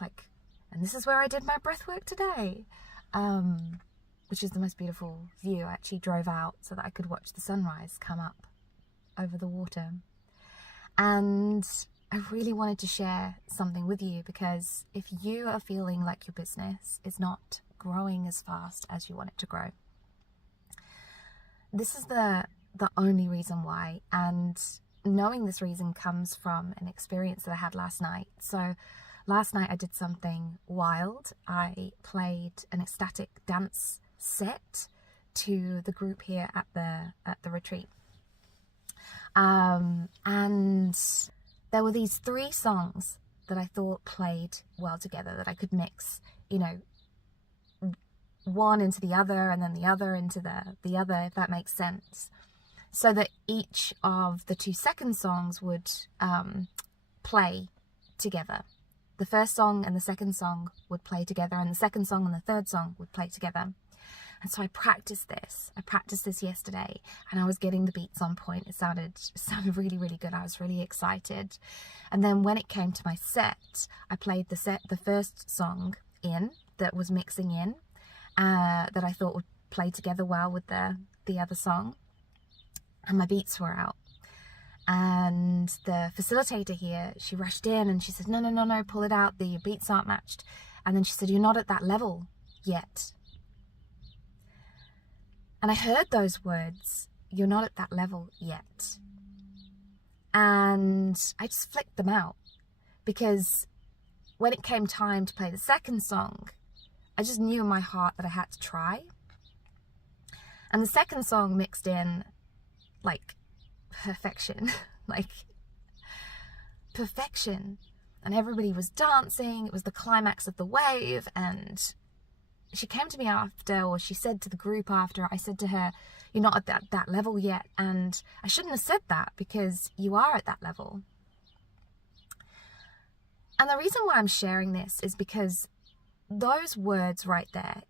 looks like, and this is where I did my breath work today, which is the most beautiful view. I actually drove out so that I could watch the sunrise come up over the water. And I really wanted to share something with you, because if you are feeling like your business is not growing as fast as you want it to grow, this is the only reason why. And knowing this reason comes from an experience that I had last night. So last night I did something wild. I played an ecstatic dance set to the group here at the retreat. And there were these 3 songs that I thought played well together, that I could mix, you know, one into the other and then the other into the other, if that makes sense. So that each of the 2 second songs would play together. The first song and the second song would play together, and the second song and the third song would play together. And so I practiced this. I practiced this yesterday, and I was getting the beats on point. It sounded really, really good. I was really excited. And then when it came to my set, I played the first song in that was mixing in, that I thought would play together well with the other song. And my beats were out. And the facilitator here, she rushed in and she said, no, pull it out. Your beats aren't matched. And then she said, you're not at that level yet. And I heard those words, you're not at that level yet. And I just flicked them out, because when it came time to play the second song, I just knew in my heart that I had to try. And the second song mixed in like perfection, like perfection. And everybody was dancing. It was the climax of the wave. And she came to me after, or she said to the group after, I said to her, you're not at that level yet. And I shouldn't have said that, because you are at that level. And the reason why I'm sharing this is because those words right there,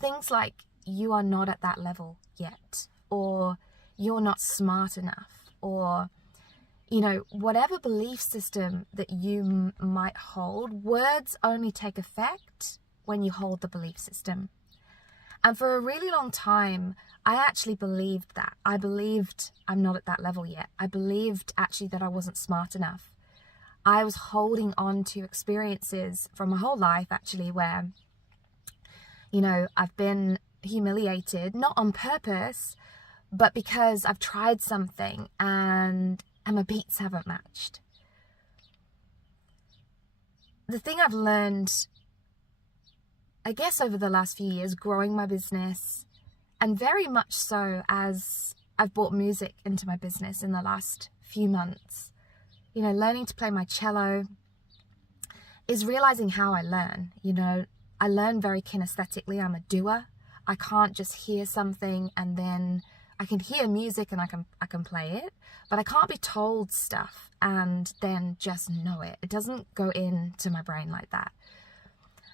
things like you are not at that level yet, or you're not smart enough, or, you know, whatever belief system that you might hold, words only take effect when you hold the belief system. And for a really long time, I actually believed that. I believed I'm not at that level yet. I believed actually that I wasn't smart enough. I was holding on to experiences from my whole life, actually, where, you know, I've been humiliated, not on purpose, but because I've tried something and my beats haven't matched. The thing I've learned, I guess, over the last few years, growing my business, and very much so as I've brought music into my business in the last few months, you know, learning to play my cello, is realizing how I learn. You know, I learn very kinesthetically. I'm a doer. I can't just hear something and then I can hear music and I can play it, but I can't be told stuff and then just know it. It doesn't go into my brain like that.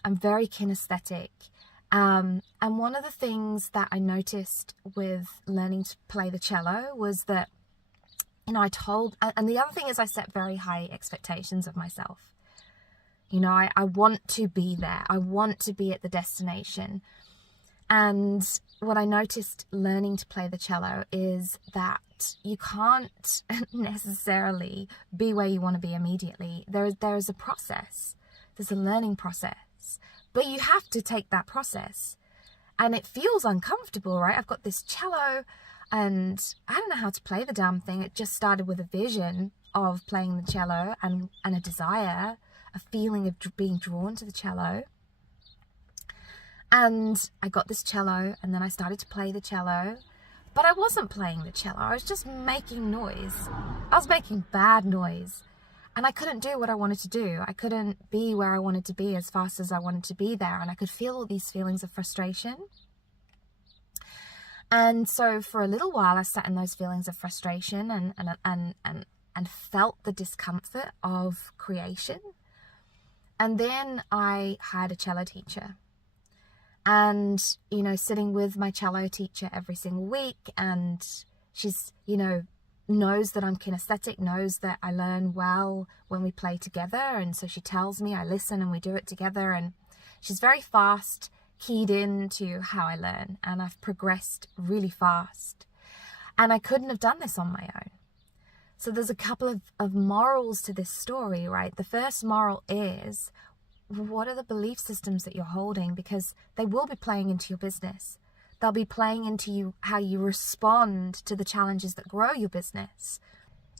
I'm very kinesthetic. And one of the things that I noticed with learning to play the cello was that, you know, and the other thing is I set very high expectations of myself. You know, I want to be there. I want to be at the destination. And what I noticed learning to play the cello is that you can't necessarily be where you want to be immediately. There is a process. There's a learning process. But you have to take that process. And it feels uncomfortable, right? I've got this cello and I don't know how to play the damn thing. It just started with a vision of playing the cello and a desire, a feeling of being drawn to the cello. And I got this cello and then I started to play the cello, but I wasn't playing the cello. I was just making noise. I was making bad noise and I couldn't do what I wanted to do. I couldn't be where I wanted to be as fast as I wanted to be there. And I could feel all these feelings of frustration. And so for a little while, I sat in those feelings of frustration and felt the discomfort of creation. And then I hired a cello teacher. And, you know, sitting with my cello teacher every single week, and she's, you know, knows that I'm kinesthetic, knows that I learn well when we play together. And so she tells me, I listen, and we do it together. And she's very fast, keyed into how I learn. And I've progressed really fast. And I couldn't have done this on my own. So there's a couple of morals to this story, right? The first moral is, what are the belief systems that you're holding? Because they will be playing into your business. They'll be playing into how you respond to the challenges that grow your business.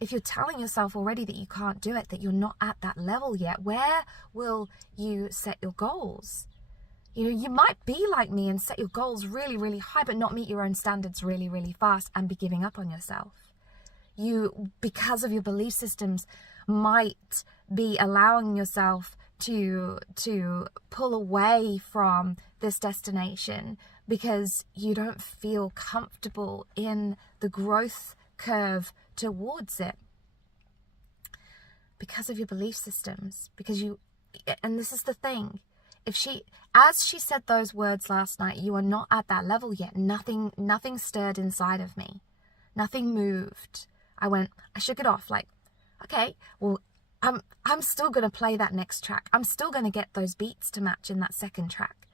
If you're telling yourself already that you can't do it, that you're not at that level yet, where will you set your goals? You know, you might be like me and set your goals really, really high, but not meet your own standards really, really fast and be giving up on yourself. You, because of your belief systems, might be allowing yourself to pull away from this destination because you don't feel comfortable in the growth curve towards it. Because of your belief systems, and this is the thing, as she said those words last night, you are not at that level yet. Nothing stirred inside of me. Nothing moved. I shook it off, like, okay, well, I'm still going to play that next track. I'm still going to get those beats to match in that second track.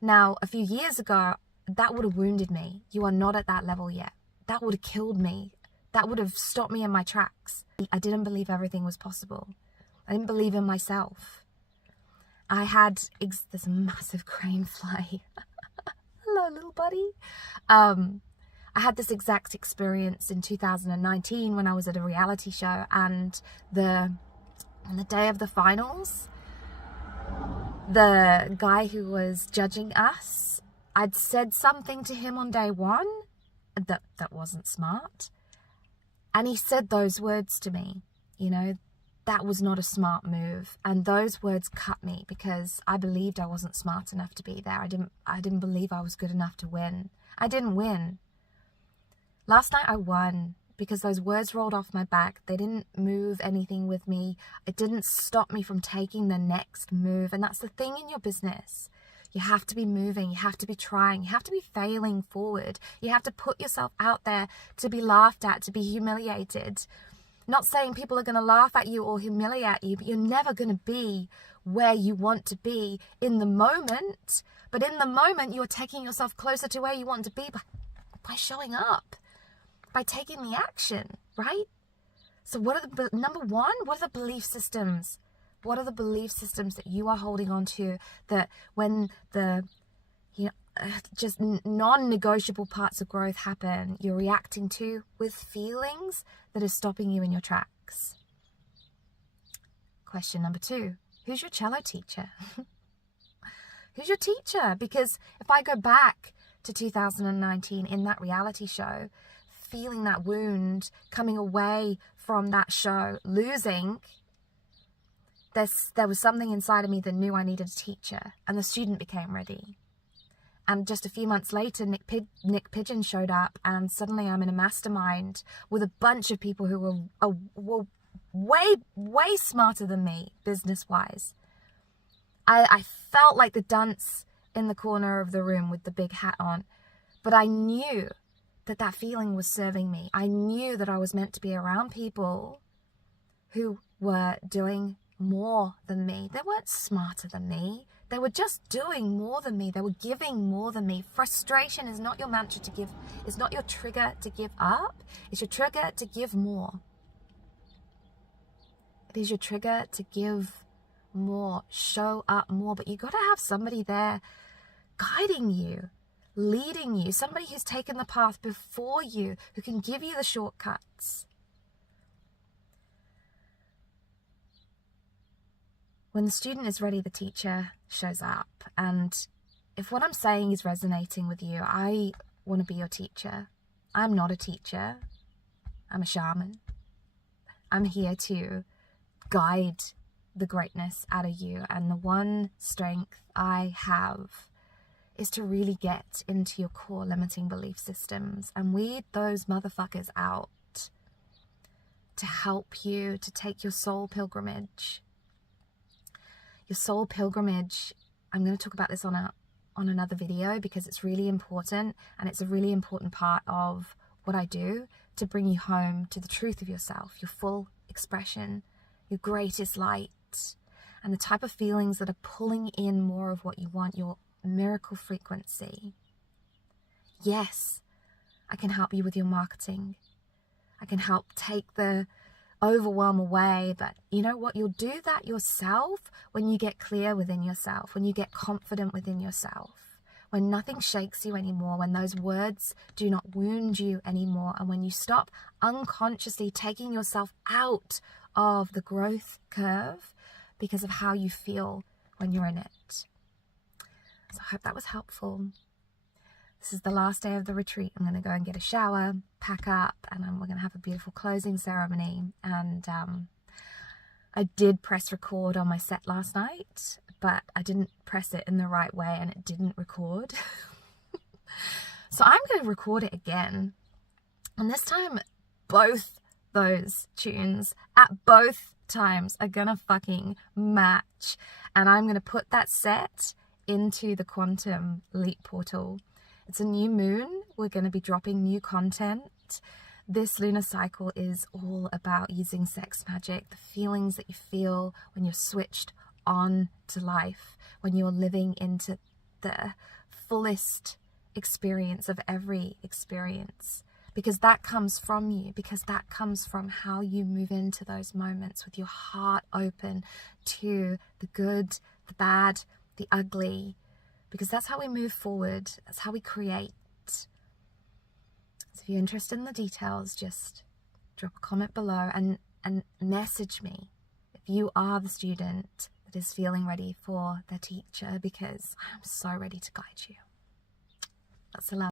Now, a few years ago, that would have wounded me. You are not at that level yet. That would have killed me. That would have stopped me in my tracks. I didn't believe everything was possible. I didn't believe in myself. I had this massive crane fly. Hello, little buddy. I had this exact experience in 2019 when I was at a reality show, and on the day of the finals, the guy who was judging us, I'd said something to him on day one that wasn't smart, and he said those words to me. You know, that was not a smart move, and those words cut me because I believed I wasn't smart enough to be there. I didn't believe I was good enough to win. I didn't win. Last night I won because those words rolled off my back. They didn't move anything with me. It didn't stop me from taking the next move. And that's the thing in your business. You have to be moving. You have to be trying. You have to be failing forward. You have to put yourself out there to be laughed at, to be humiliated. Not saying people are going to laugh at you or humiliate you, but you're never going to be where you want to be in the moment. But in the moment, you're taking yourself closer to where you want to be by showing up. By taking the action, right? So number one, what are the belief systems? What are the belief systems that you are holding on to that when the, just non-negotiable parts of growth happen, you're reacting to with feelings that are stopping you in your tracks? Question number two, who's your cello teacher? Who's your teacher? Because if I go back to 2019 in that reality show, feeling that wound, coming away from that show, losing, there was something inside of me that knew I needed a teacher, and the student became ready. And just a few months later, Nick Pigeon showed up, and suddenly I'm in a mastermind with a bunch of people who were way smarter than me, business-wise. I felt like the dunce in the corner of the room with the big hat on, but I knew that feeling was serving me. I knew that I was meant to be around people who were doing more than me. They weren't smarter than me. They were just doing more than me. They were giving more than me. Frustration is not your mantra to give. It's not your trigger to give up. It's your trigger to give more. It is your trigger to give more, show up more. But you got to have somebody there guiding you, leading you, somebody who's taken the path before you, who can give you the shortcuts. When the student is ready, the teacher shows up. And if what I'm saying is resonating with you, I want to be your teacher. I'm not a teacher. I'm a shaman. I'm here to guide the greatness out of you. And the one strength I have is to really get into your core limiting belief systems and weed those motherfuckers out to help you to take your soul pilgrimage. Your soul pilgrimage, I'm going to talk about this on another video because it's really important, and it's a really important part of what I do to bring you home to the truth of yourself, your full expression, your greatest light, and the type of feelings that are pulling in more of what you want, your miracle frequency. Yes, I can help you with your marketing. I can help take the overwhelm away, but you know what? You'll do that yourself when you get clear within yourself, when you get confident within yourself, when nothing shakes you anymore, when those words do not wound you anymore, and when you stop unconsciously taking yourself out of the growth curve because of how you feel when you're in it. So I hope that was helpful. This is the last day of the retreat. I'm going to go and get a shower, pack up, and we're going to have a beautiful closing ceremony. And I did press record on my set last night, but I didn't press it in the right way and it didn't record. So I'm going to record it again. And this time, both those tunes at both times are going to fucking match. And I'm going to put that set into the quantum leap portal. It's a new moon. We're going to be dropping new content. This lunar cycle is all about using sex magic, the feelings that you feel when you're switched on to life, when you're living into the fullest experience of every experience. Because that comes from you, because that comes from how you move into those moments with your heart open to the good, the bad, the ugly. Because that's how we move forward. That's how we create. So if you're interested in the details, just drop a comment below and message me if you are the student that is feeling ready for their teacher, because I am so ready to guide you. That's the love.